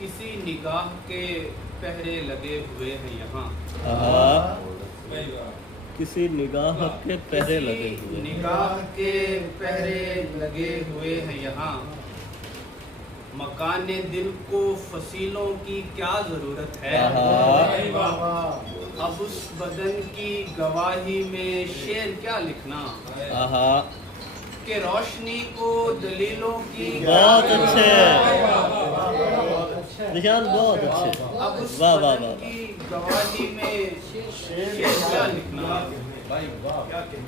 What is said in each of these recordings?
کسی نگاہ کے پہرے لگے ہوئے ہیں یہاں، کسی نگاہ کے پہرے لگے ہوئے، نگاہ کے پہرے لگے ہوئے ہیں یہاں، مکان دل کو فصیلوں کی کیا ضرورت ہے، اب اس بدن کی گواہی میں شعر کیا لکھنا، کہ روشنی کو دلیلوں کی بہت اچھے نشان، بہت اچھے، اب اس واہ واہ بدن واہ، کی گواہی میں شعر کیا لکھنا،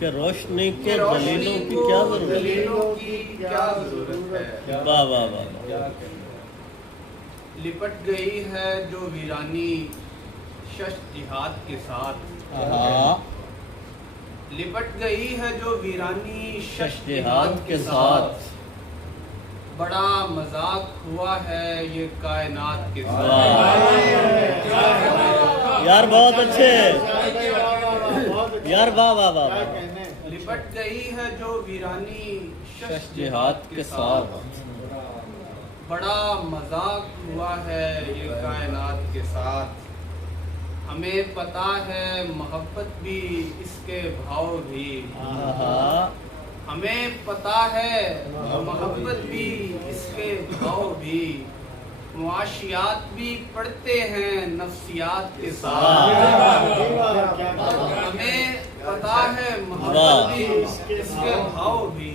کہ روشنی کہ کو روشنی دلیلوں کی کو کیا ضرورت ہے، دلیلوں کی کیا ضرورت ہے، واہ واہ واہ، لپٹ گئی ہے جو ویرانی شش جہاد کے ساتھ، لپٹ گئی ہے جو ویرانی شش جہاد کے ساتھ، بڑا مذاق ہوا ہے یہ کائنات کے ساتھ، یار بہت اچھے یار، واہ واہ واہ، لپٹ گئی ہے جو ویرانی شش جہاد کے ساتھ، بڑا مذاق ہوا ہے یہ کائنات کے ساتھ، ہمیں پتا ہے محبت بھی اس کے بھاؤ بھی، ہمیں پتا ہے محبت بھی اس کے بھاؤ بھی، معاشیات بھی پڑھتے ہیں نفسیات کے ساتھ، ہمیں پتا ہے محبت بھی اس کے بھاؤ بھی،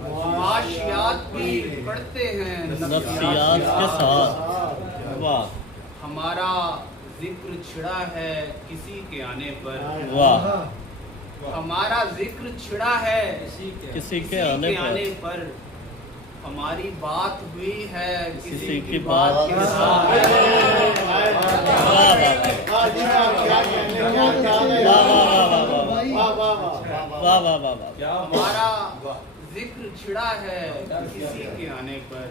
معاشیات بھی پڑھتے ہیں نفسیات کے ساتھ، واہ ہمارا ذکر چھڑا ہے کسی کے آنے پر، واہ، ہمارا ذکر چھڑا ہے کسی کے آنے پر، ہماری بات ہوئی ہے کسی کی بات کے ساتھ، واہ واہ واہ، ہمارا ذکر چھڑا ہے کسی کے آنے پر،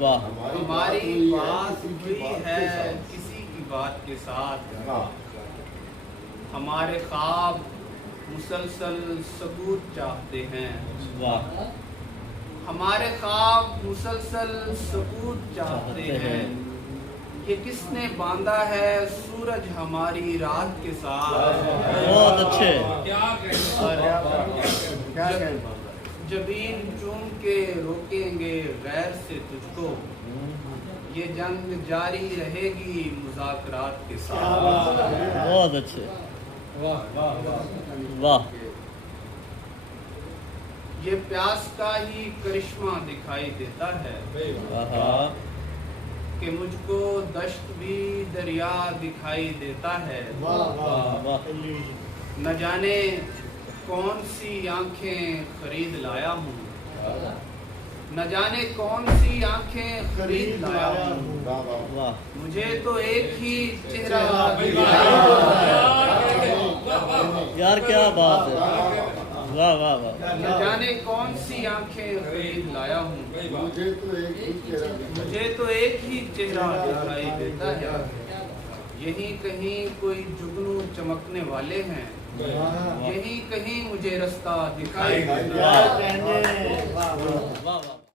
واہ، ہماری بات ہوئی ہے کسی کی بات کے ساتھ، ہمارے خواب مسلسل ثبوت چاہتے ہیں، واہ، ہمارے خواب مسلسل ثبوت چاہتے ہیں، یہ کس نے باندھا ہے سورج ہماری رات کے ساتھ، بہت اچھے، جبین چوم کے روکیں گے غیر سے تجھ کو، یہ جنگ جاری رہے گی مذاکرات کے ساتھ، بہت اچھے، واہ، یہ پیاس کا ہی کرشمہ دکھائی دیتا ہے، کہ مجھ کو دشت بھی دریا دکھائی دیتا ہے، نہ جانے کون سی آنکھیں خرید لایا ہوں، نہ جانے کون سی آنکھیں خرید لایا ہوں، واہ، مجھے تو ایک ہی چہرہ یار کیا بات ہے، واہ واہ واہ، نہ جانے کون سی آنکھیں خرید لایا ہوں، مجھے تو ایک ہی چہرہ دکھائی دیتا ہے، یہیں کہیں کوئی جگنو چمکنے والے ہیں، یہیں کہیں مجھے رستہ دکھائی دیتا ہے، واہ واہ۔